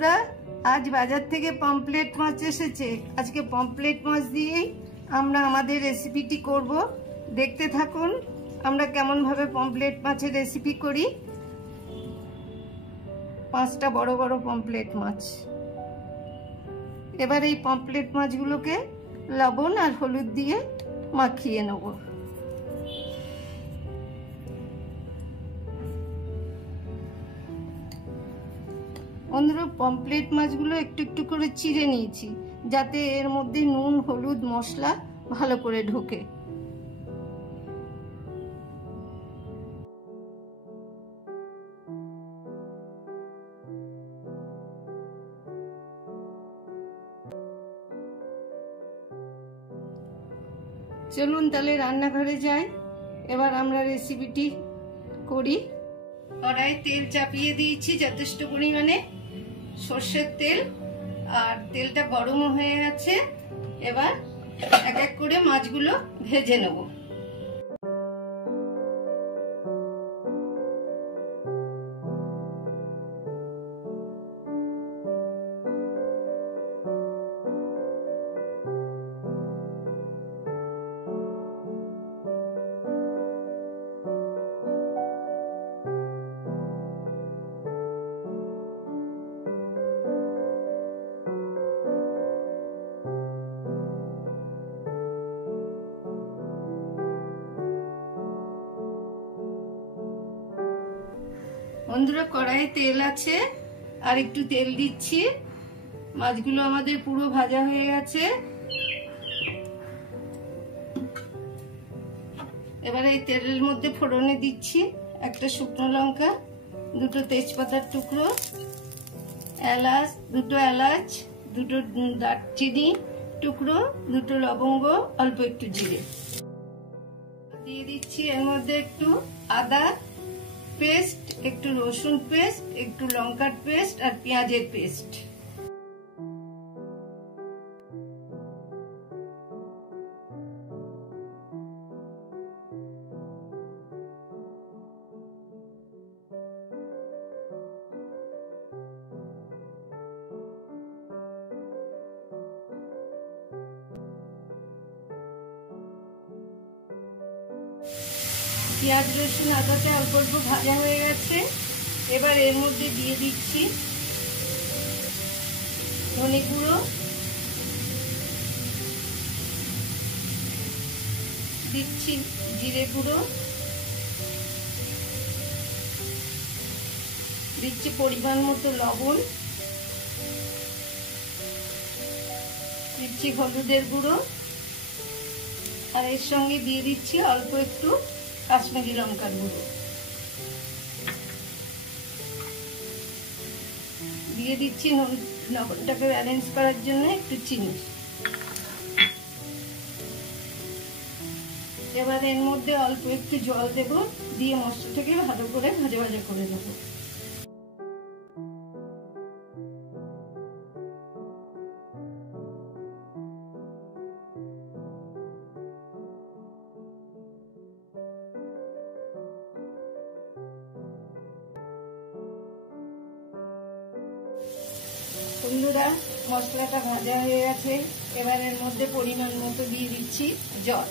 বন্ধুরা, আজ বাজার থেকে পমফ্রেট মাছ এসেছে। আজকে পমফ্রেট মাছ দিয়েই আমরা আমাদের রেসিপিটি করব। দেখতে থাকুন আমরা কেমন ভাবে পমফ্রেট মাছের রেসিপি করি। 5টা বড় বড় পমফ্রেট মাছ। এবার এই পমফ্রেট মাছগুলোকে লবণ আর হলুদ দিয়ে মাখিয়ে নেব। বন্ধুরা, পমফ্রেট মাছগুলো একটু একটু করে চিড়ে নিয়েছি, যাতে এর মধ্যে নুন হলুদ মশলা ভালো করে ঢোকে। চলুন তাহলে রান্নাঘরে যাই। এবার আমরা রেসিপিটি করি। কড়াই তেল চাপিয়ে দিয়েছি যথেষ্ট পরিমাণে, সর্ষের তেল, আর তেলটা গরম হয়ে গেছে। এবার এক এক করে মাছগুলো ভেজে নেব। বন্ধুরা, কড়াইয়ে তেল আছে, আর একটু তেল দিচ্ছি। মাছগুলো আমাদের পুরো ভাজা হয়ে গেছে। এবারে এই তেলের মধ্যে ফোড়নে দিচ্ছি একটা শুকনো লঙ্কা, 2টো তেজপাতার টুকরো, দুটো এলাচ, 2টো দারচিনি টুকরো, 2টো লবঙ্গ, অল্প একটু জিরে দিয়ে দিচ্ছি। এর মধ্যে একটু আদা পেস্ট, একটু রসুন পেস্ট, একটু লঙ্কার পেস্ট আর পেঁয়াজের পেস্ট। পেঁয়াজ রসুন আদাটা অল্প অল্প ভাজা হয়ে গেছে। এবার এর মধ্যে দিয়ে দিচ্ছি ধনে গুঁড়ো, দিচ্ছি জিরে গুঁড়ো, দিচ্ছি পরিমাণ মতো লবণ, দিচ্ছি হলুদের গুঁড়ো, আর এর সঙ্গে দিয়ে দিচ্ছি অল্প একটু কাশ্মীরি লঙ্কার গুঁড়ো। দিয়ে দিচ্ছি লবণটাকে ব্যালেন্স করার জন্য একটু চিনি। এবার এর মধ্যে অল্প একটু জল দেব, দিয়ে মশলাটাকে ভালো করে ভাজা ভাজা করে নেব। বন্ধুরা, মশলাটা ভাজা হয়ে গেছে। এবার এর মধ্যে পরিমাণ মতো দিয়ে দিচ্ছি জল।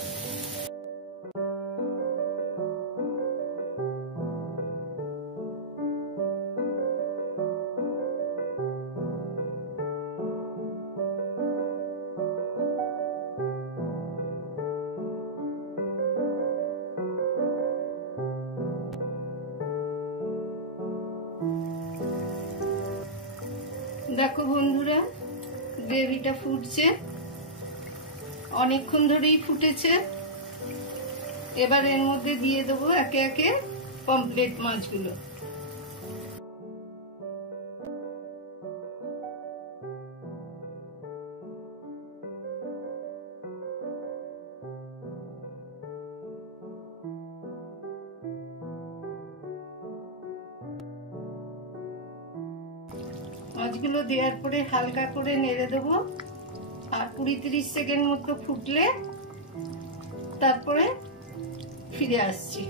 দেখো বন্ধুরা, গ্রেভিটা ফুটছে, অনেকক্ষণ ধরেই ফুটেছে। এবার এর মধ্যে দিয়ে দেবো একে একে পমফ্রেট মাছগুলো। মাছগুলো দেওয়ার পরে হালকা করে নেড়ে দেবো, আর 20-30 সেকেন্ড মতো ফুটলে তারপরে ফিরে আসছি।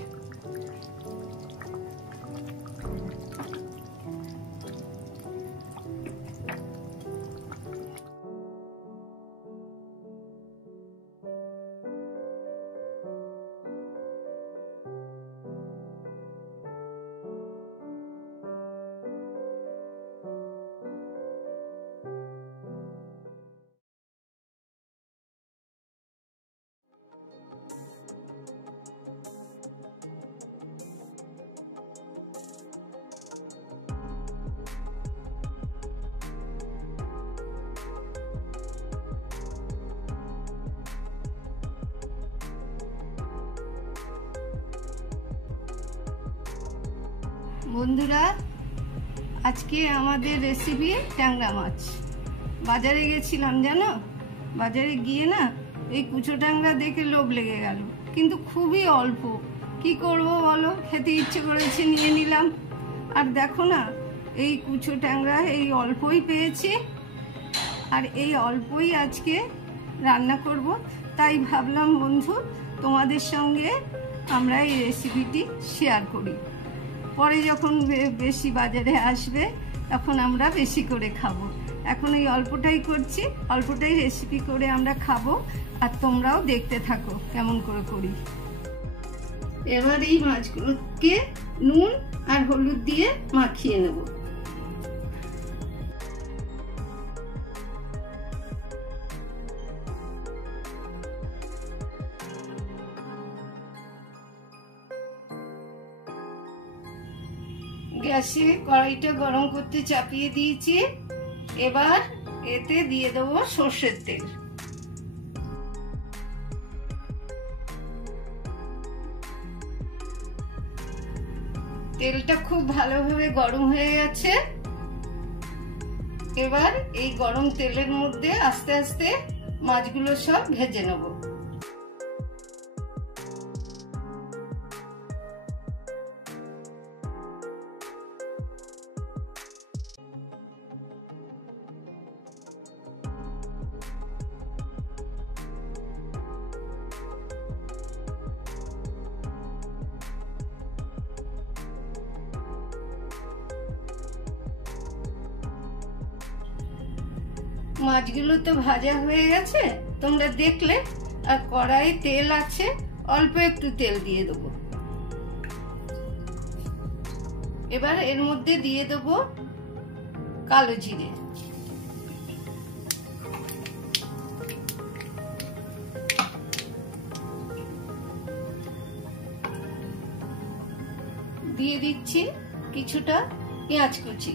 বন্ধুরা, আজকে আমাদের রেসিপি ট্যাংরা মাছ। বাজারে গেছিলাম, জানো, বাজারে গিয়ে না এই কুচো ট্যাংরা দেখে লোভ লেগে গেল, কিন্তু খুবই অল্প। কি করব বলো, খেতে ইচ্ছে করেছে, নিয়ে নিলাম। আর দেখো না, এই কুচো ট্যাংরা এই অল্পই পেয়েছি, আর এই অল্পই আজকে রান্না করব। তাই ভাবলাম বন্ধু, তোমাদের সঙ্গে আমরা এই রেসিপিটি শেয়ার করি। পরে যখন বেশি বাজারে আসবে তখন আমরা বেশি করে খাবো। এখন এই অল্পটাই করছি, অল্পটাই রেসিপি করে আমরা খাবো, আর তোমরাও দেখতে থাকো কেমন করে করি। এবার এই মাছগুলোকে নুন আর হলুদ দিয়ে মাখিয়ে নেব। গ্যাসে কড়াইটা গরম করতে চাপিয়ে দিয়েছি। এবার এতে দিয়ে দেবো সর্ষের তেল। তেলটা খুব ভালোভাবে গরম হয়ে গেছে। এবার এই গরম তেলের মধ্যে আস্তে আস্তে মাছগুলো সব ভেজে নেব। মাছগুলো তো ভাজা হয়ে গেছে, তোমরা দেখলে। আর কড়াইয়ে তেল আছে, অল্প একটু তেল দিয়ে দেবো। এবার এর মধ্যে দিয়ে দেবো কালো জিরে, দিয়ে দিচ্ছি কিছুটা পেঁয়াজ কুচি।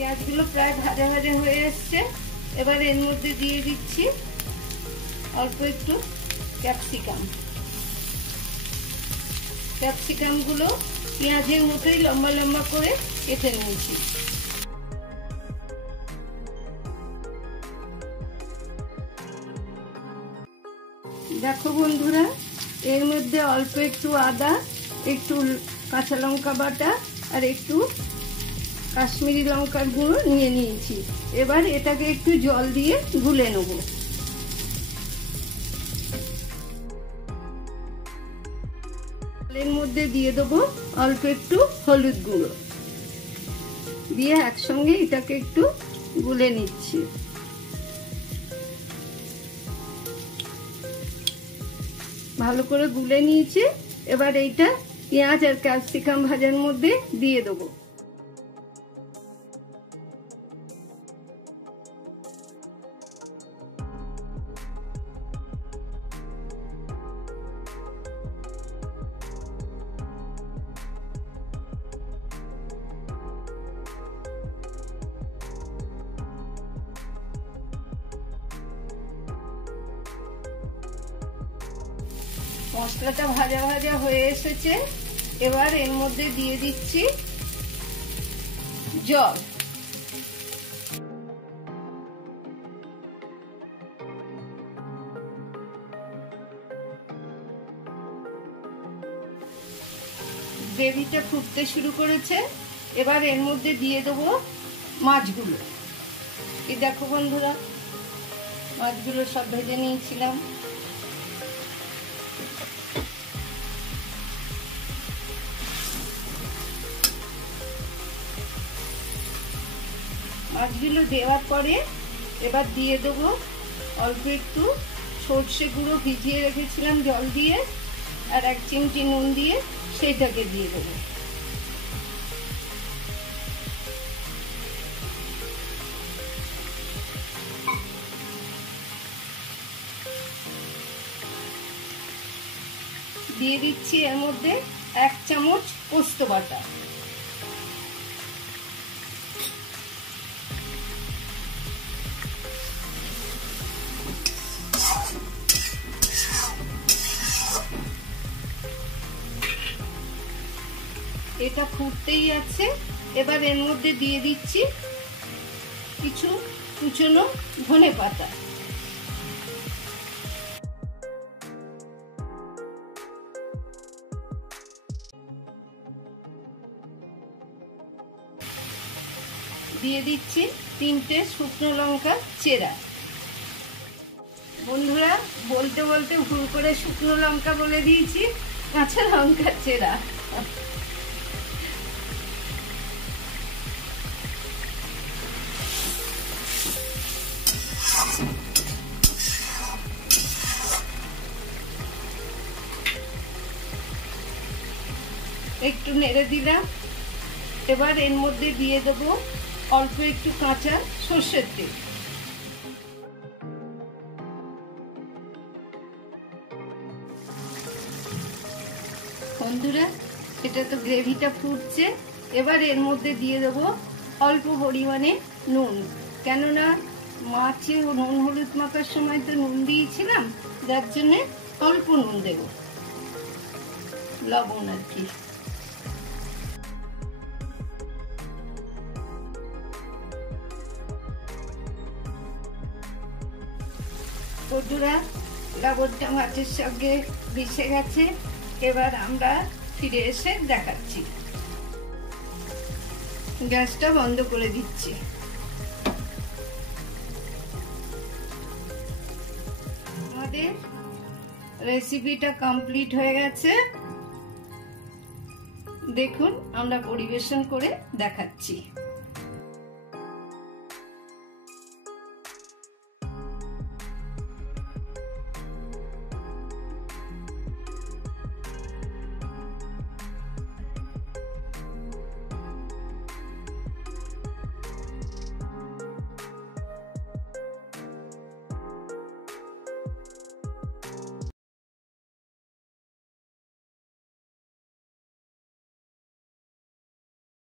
পেঁয়াজগুলো প্রায় ভাজা ভাজা হয়ে এসছে। এবার এর মধ্যে দিয়ে দিচ্ছি অল্প একটু ক্যাপসিকাম। ক্যাপসিকামগুলো পেঁয়াজের মতোই লম্বা লম্বা করে কেটে নিয়েছি। দেখো বন্ধুরা, এর মধ্যে অল্প একটু আদা, একটু কাঁচা লঙ্কা বাটা আর একটু কাশ্মীরি লঙ্কার গুঁড়ো নিয়ে নিয়েছি। এবার এটাকে একটু জল দিয়ে গুলে নেব। এর মধ্যে দিয়ে দেবো অল্প একটু হলুদ গুঁড়ো, দিয়ে একসঙ্গে এটাকে একটু গুলে নিচ্ছি। ভালো করে গুলে নিয়েছি। এবার এইটা পেঁয়াজ আর ক্যাপসিকাম ভাজার মধ্যে দিয়ে দেবো। মশলাটা ভাজা ভাজা হয়ে এসেছে। এবার এর মধ্যে দিয়ে দিচ্ছি জল। গ্রেভিটা ফুটতে শুরু করেছে। এবার এর মধ্যে দিয়ে দেবো মাছগুলো। এই দেখো বন্ধুরা, মাছগুলো সব ভেজে নিয়েছিলাম। মাছগুলো দেওয়ার পরে এবার দিয়ে দেবো অল্প একটু সর্ষে গুঁড়ো, ভিজিয়ে রেখেছিলাম জল দিয়ে, আর 1 চিমটি নুন দিয়ে সেইটাকে দিয়ে দেবো। দিয়ে দিচ্ছি এর মধ্যে 1 চামচ পোস্ত বাটা। এটা ফুটতেই আছে। এবার এর মধ্যে দিয়ে দিচ্ছি কিছু কুচনো ধনেপাতা। দিয়ে দিচ্ছি 3টে শুকনো লঙ্কা চেরা। বন্ধুরা, বলতে বলতে ভুল করে শুকনো লঙ্কা বলে দিয়েছি, কাঁচা লঙ্কা চেরা। একটু নেড়ে দিলাম। এবার এর মধ্যে দিয়ে দেব অল্প একটু কাঁচা সর্ষের তেল। বন্ধুরা, এটা তো গ্রেভিটা ফুটছে। এবার এর মধ্যে দিয়ে দেব অল্প পরিমাণে নুন, কেননা মাছে নুন হলুদ মাখার সময় তো নুন দিয়েছিলাম, যার জন্য অল্প নুন দেব, লবণ আর কি। বন্ধুরা, লবণটা মাছের সঙ্গে মিশে গেছে। এবার আমরা ফিরে এসে দেখাচ্ছি। গ্যাসটা বন্ধ করে দিচ্ছি। আমাদের রেসিপিটা কমপ্লিট হয়ে গেছে। দেখুন, আমরা পরিবেশন করে দেখাচ্ছি।